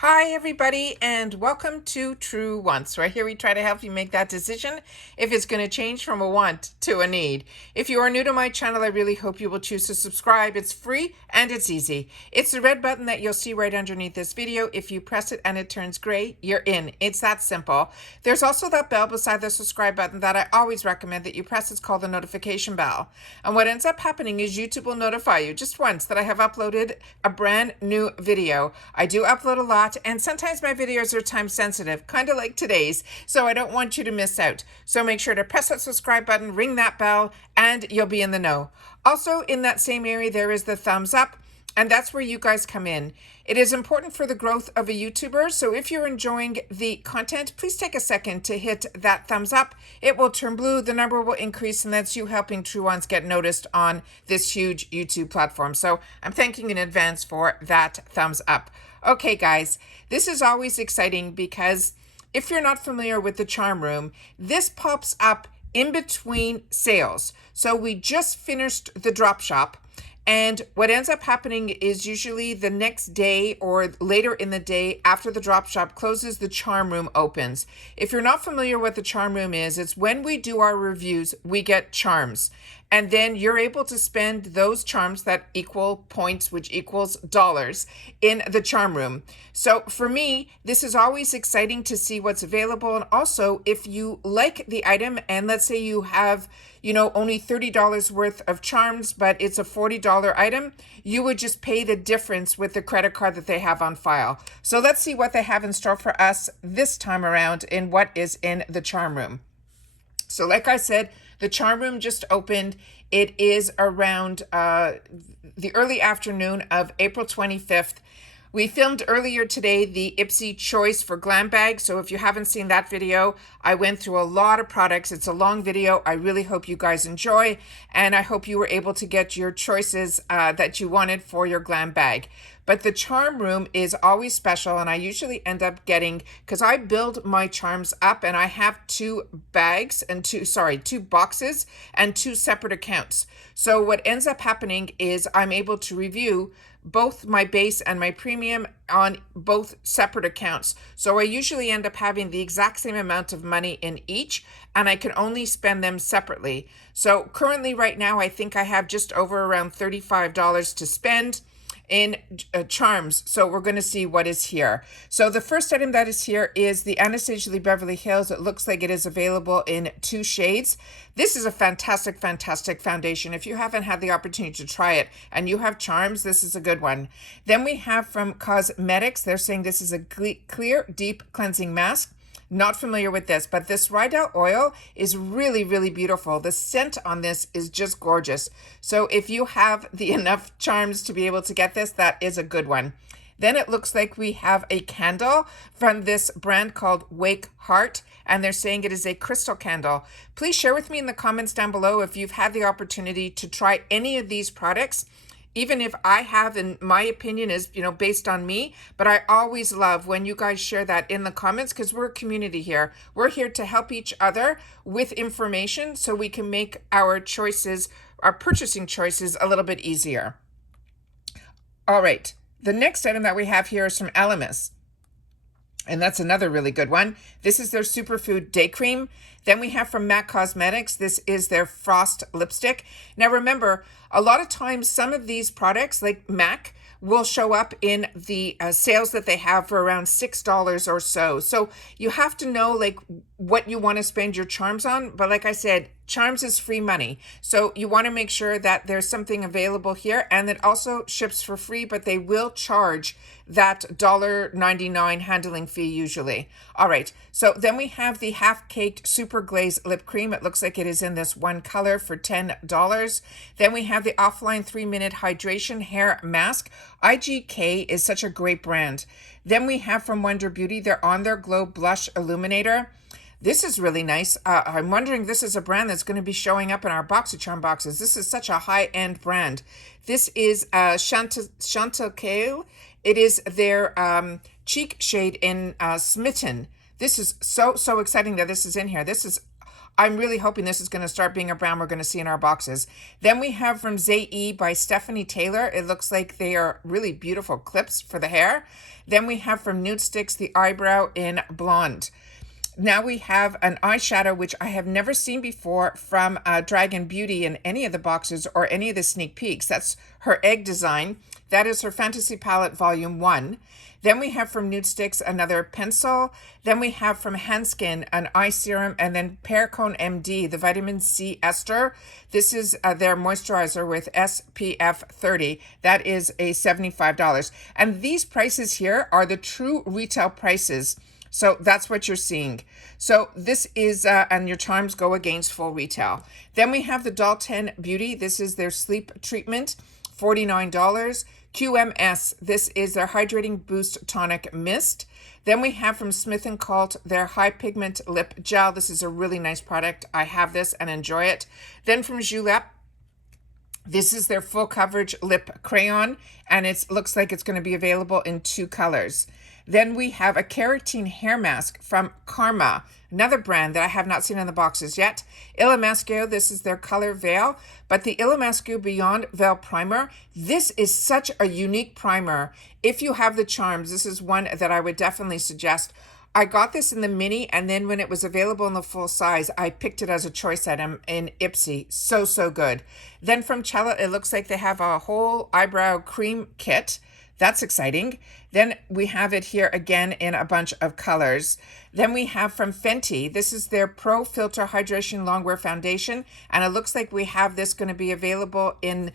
Hi, everybody, and welcome to True Wants. Right here, we try to help you make that decision if it's going to change from a want to a need. If you are new to my channel, I really hope you will choose to subscribe. It's free and it's easy. It's the red button that you'll see right underneath this video. If you press it and it turns gray, you're in. It's that simple. There's also that bell beside the subscribe button that I always recommend that you press. It's called the notification bell. And what ends up happening is YouTube will notify you just once that I have uploaded a brand new video. I do upload a lot, and sometimes my videos are time sensitive, kind of like today's, so I don't want you to miss out. So make sure to press that subscribe button, ring that bell, and you'll be in the know. Also, in that same area, there is the thumbs up, and that's where you guys come in. It is important for the growth of a YouTuber, so if you're enjoying the content, please take a second to hit that thumbs up. It will turn blue, the number will increase, and that's you helping True Ones get noticed on this huge YouTube platform. So I'm thanking in advance for that thumbs up. Okay, guys, this is always exciting because if you're not familiar with the Charm Room, this pops up in between sales. So we just finished the drop shop, and what ends up happening is usually the next day or later in the day after the drop shop closes, the Charm Room opens. If you're not familiar with the Charm Room is, it's when we do our reviews, we get charms. And then you're able to spend those charms that equal points, which equals dollars, in the Charm Room. So for me, this is always exciting to see what's available. And also, if you like the item, and let's say you have, only $30 worth of charms, but it's a $40 item, you would just pay the difference with the credit card that they have on file. So let's see what they have in store for us this time around in what is in the Charm Room. So like I said, the Charm Room just opened. It is around the early afternoon of April 25th. We filmed earlier today the Ipsy Choice for Glam Bag. So if you haven't seen that video, I went through a lot of products. It's a long video. I really hope you guys enjoy. And I hope you were able to get your choices that you wanted for your glam bag. But the Charm Room is always special, and I usually end up getting, because I build my charms up and I have two boxes and two separate accounts. So what ends up happening is I'm able to review both my base and my premium on both separate accounts. So I usually end up having the exact same amount of money in each, and I can only spend them separately. So currently right now, I think I have just over around $35 to spend in charms. So we're going to see what is here. So the first item that is here is the Anastasia Beverly Hills. It looks like it is available in 2 shades. This is a fantastic, fantastic foundation. If you haven't had the opportunity to try it and you have charms, this is a good one. Then we have from Cosmetics, they're saying this is a clear, deep cleansing mask. Not familiar with this, but this Rydell oil is really, really beautiful. The scent on this is just gorgeous. So if you have the enough charms to be able to get this, that is a good one. Then it looks like we have a candle from this brand called Wake Heart, and they're saying it is a crystal candle. Please share with me in the comments down below if you've had the opportunity to try any of these products. Even if I have, and my opinion is, based on me, but I always love when you guys share that in the comments, because we're a community here. We're here to help each other with information so we can make our choices, our purchasing choices, a little bit easier. All right, the next item that we have here is from Illamasqua. And that's another really good one. This is their Superfood Day Cream. Then we have from MAC Cosmetics, this is their Frost Lipstick. Now remember, a lot of times some of these products like MAC will show up in the sales that they have for around $6 or so. So you have to know what you want to spend your charms on. But like I said, charms is free money. So you want to make sure that there's something available here, and it also ships for free, but they will charge that $1.99 handling fee usually. All right, so then we have the half-caked super glaze lip cream. It looks like it is in this one color for $10. Then we have the Offline 3-minute hydration hair mask. IGK is such a great brand. Then we have from Wonder Beauty their On Their Glow Blush Illuminator. This is really nice. I'm wondering, this is a brand that's going to be showing up in our BOXYCHARM boxes. This is such a high-end brand. This is Chantal. It is their cheek shade in Smitten. This is so exciting that this is in here. I'm really hoping this is going to start being a brand we're going to see in our boxes. Then we have from Zae by Stephanie Taylor. It looks like they are really beautiful clips for the hair. Then we have from Nude Sticks the eyebrow in blonde. Now we have an eyeshadow, which I have never seen before from Dragon Beauty in any of the boxes or any of the sneak peeks. That's her egg design. That is her Fantasy Palette Volume 1. Then we have from Nude Sticks another pencil. Then we have from Hanskin an eye serum, and then Perricone MD, the vitamin C ester. This is their moisturizer with SPF 30. That is a $75. And these prices here are the true retail prices. So that's what you're seeing. So this is, and your charms go against full retail. Then we have the Dalton Beauty. This is their sleep treatment, $49. QMS, this is their Hydrating Boost Tonic Mist. Then we have from Smith & Colt their High Pigment Lip Gel. This is a really nice product. I have this and enjoy it. Then from Julep, this is their Full Coverage Lip Crayon, and it looks like it's going to be available in 2 colors. Then we have a keratin hair mask from Karma, another brand that I have not seen in the boxes yet. Illamasqua, this is their Color Veil, but the Illamasqua Beyond Veil Primer, this is such a unique primer. If you have the charms, this is one that I would definitely suggest. I got this in the mini, and then when it was available in the full size, I picked it as a choice item in Ipsy. So good. Then from Cella, it looks like they have a whole eyebrow cream kit. That's exciting. Then we have it here again in a bunch of colors. Then we have from Fenty, this is their Pro Filter Hydration Longwear Foundation, and it looks like we have this going to be available in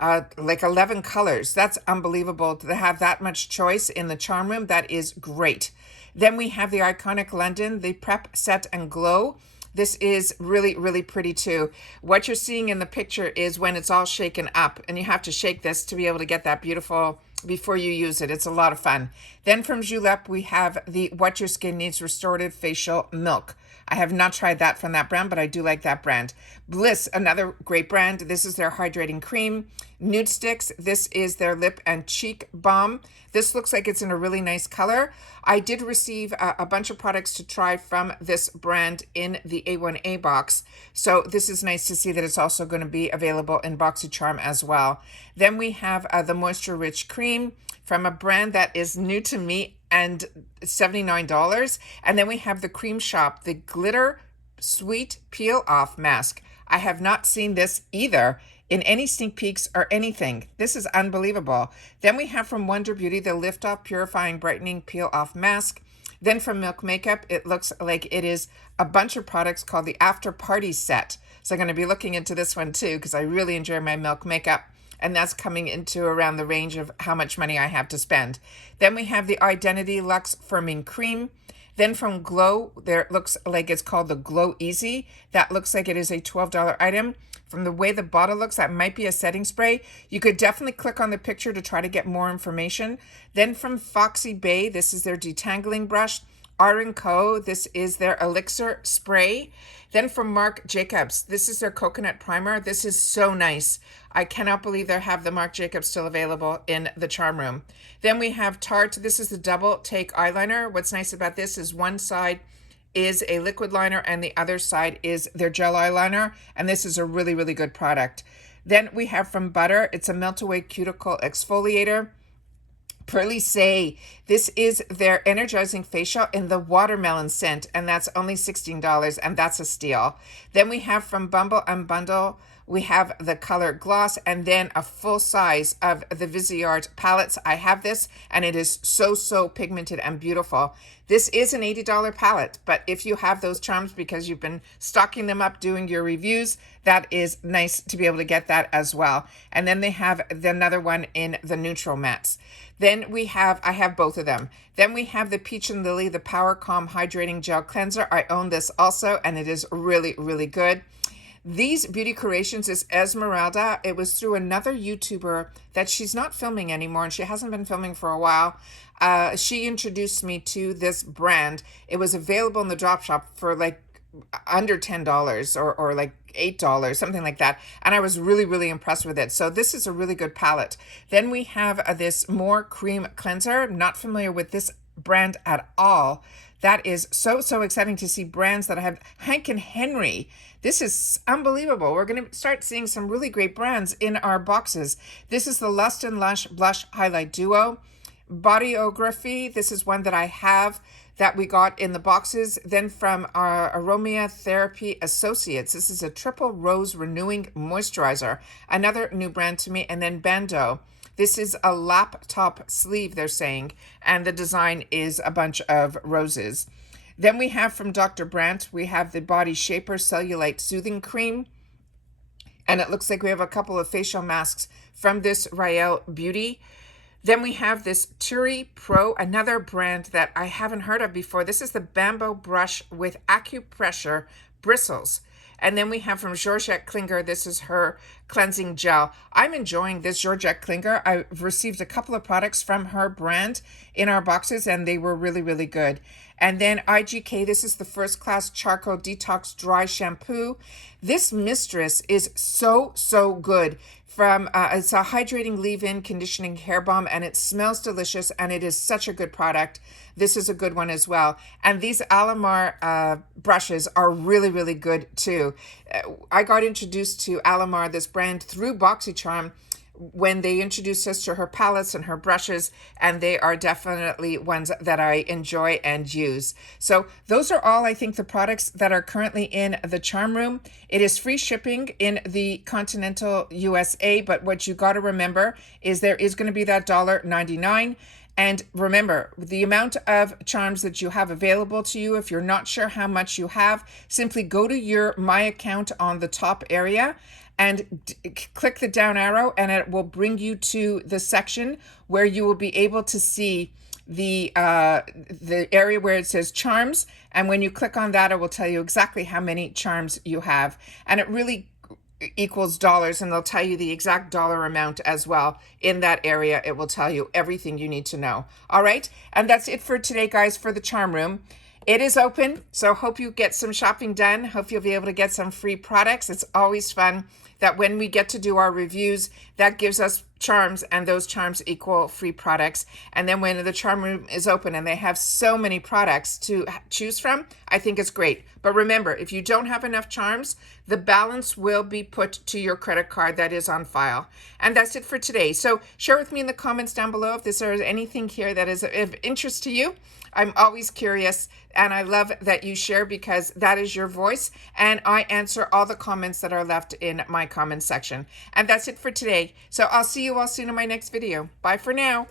like 11 colors. That's unbelievable to have that much choice in the charm room. That is great. Then we have the Iconic London, the Prep Set and Glow. This is really pretty too. What you're seeing in the picture is when it's all shaken up, and you have to shake this to be able to get that beautiful before you use it. It's a lot of fun. Then from Julep, we have the What Your Skin Needs Restorative Facial Milk. I have not tried that from that brand, but I do like that brand. Bliss, another great brand. This is their hydrating cream. Nude Sticks, this is their lip and cheek balm. This looks like it's in a really nice color. I did receive a bunch of products to try from this brand in the A1A box. So this is nice to see that it's also going to be available in BOXYCHARM as well. Then we have the Moisture Rich Cream from a brand that is new to me and $79. And then we have the Cream Shop, the Glitter Sweet Peel Off Mask. I have not seen this either in any sneak peeks or anything. This is unbelievable. Then we have from Wonder Beauty the Lift Off Purifying Brightening Peel Off Mask. Then from Milk Makeup, it looks like it is a bunch of products called the After Party Set. So I'm going to be looking into this one too, because I really enjoy my Milk Makeup. And that's coming into around the range of how much money I have to spend. Then we have the Identity Luxe Firming Cream. Then from Glow, there it looks like it's called the Glow Easy. That looks like it is a $12 item. From the way the bottle looks, that might be a setting spray. You could definitely click on the picture to try to get more information. Then from Foxy Bay, this is their detangling brush. R & Co, this is their elixir spray. Then from Marc Jacobs, this is their coconut primer. This is so nice. I cannot believe they have the Marc Jacobs still available in the charm room. Then we have Tarte. This is the double take eyeliner. What's nice about this is one side is a liquid liner and the other side is their gel eyeliner, and this is a really good product. Then we have from Butter, it's a melt away cuticle exfoliator. Pearly Say, this is their energizing facial in the watermelon scent, and that's only $16, and that's a steal. Then we have from Bumble and Bundle, we have the color gloss, and then a full size of the Viseart palettes. I have this, and it is so pigmented and beautiful. This is an $80 palette, but if you have those charms because you've been stocking them up doing your reviews, that is nice to be able to get that as well. And then they have another one in the neutral mattes. Then I have both of them. Then we have the Peach and Lily, the Power Calm Hydrating Gel Cleanser. I own this also, and it is really good. These Beauty Creations is Esmeralda. It was through another YouTuber that she's not filming anymore, and she hasn't been filming for a while. She introduced me to this brand. It was available in the drop shop for like under $10 or like $8, something like that. And I was really impressed with it. So this is a really good palette. Then we have this More Cream Cleanser. Not familiar with this brand at all. That is so, so exciting to see brands that have Hank and Henry. This is unbelievable. We're going to start seeing some really great brands in our boxes. This is the Lust and Lush Blush Highlight Duo. Bodyography, this is one that I have that we got in the boxes. Then from our Aromatherapy Associates, this is a Triple Rose Renewing Moisturizer, another new brand to me. And then Bando. This is a laptop sleeve, they're saying, and the design is a bunch of roses. Then we have from Dr. Brandt, we have the Body Shaper Cellulite Soothing Cream. And it looks like we have a couple of facial masks from this Rael Beauty. Then we have this Turi Pro, another brand that I haven't heard of before. This is the Bamboo Brush with Acupressure Bristles. And then we have from Georgette Klinger, this is her cleansing gel. I'm enjoying this Georgette Klinger. I've received a couple of products from her brand in our boxes, and they were really, really good. And then IGK, this is the First Class Charcoal Detox Dry Shampoo. This Mistress is so, so good. It's a hydrating leave-in conditioning hair balm, and it smells delicious, and it is such a good product. This is a good one as well. And these Alamar brushes are really, really good too. I got introduced to Alamar, this brand, through BOXYCHARM when they introduced us to her palettes and her brushes, and they are definitely ones that I enjoy and use. So those are all, I think, the products that are currently in the Charm Room. It is free shipping in the continental USA, but what you got to remember is there is going to be that $1.99. And remember, the amount of charms that you have available to you, if you're not sure how much you have, simply go to your My Account on the top area and click the down arrow, and it will bring you to the section where you will be able to see the area where it says charms. And when you click on that, it will tell you exactly how many charms you have. And it really equals dollars, and they'll tell you the exact dollar amount as well. In that area, it will tell you everything you need to know. All right. And that's it for today, guys, for the Charm Room. It is open, so hope you get some shopping done. Hope you'll be able to get some free products. It's always fun that when we get to do our reviews, that gives us charms, and those charms equal free products. And then when the Charm Room is open and they have so many products to choose from, I think it's great. But remember, if you don't have enough charms, the balance will be put to your credit card that is on file. And that's it for today. So share with me in the comments down below if there's anything here that is of interest to you. I'm always curious, and I love that you share, because that is your voice, and I answer all the comments that are left in my comment section. And that's it for today. So I'll see you all soon in my next video. Bye for now.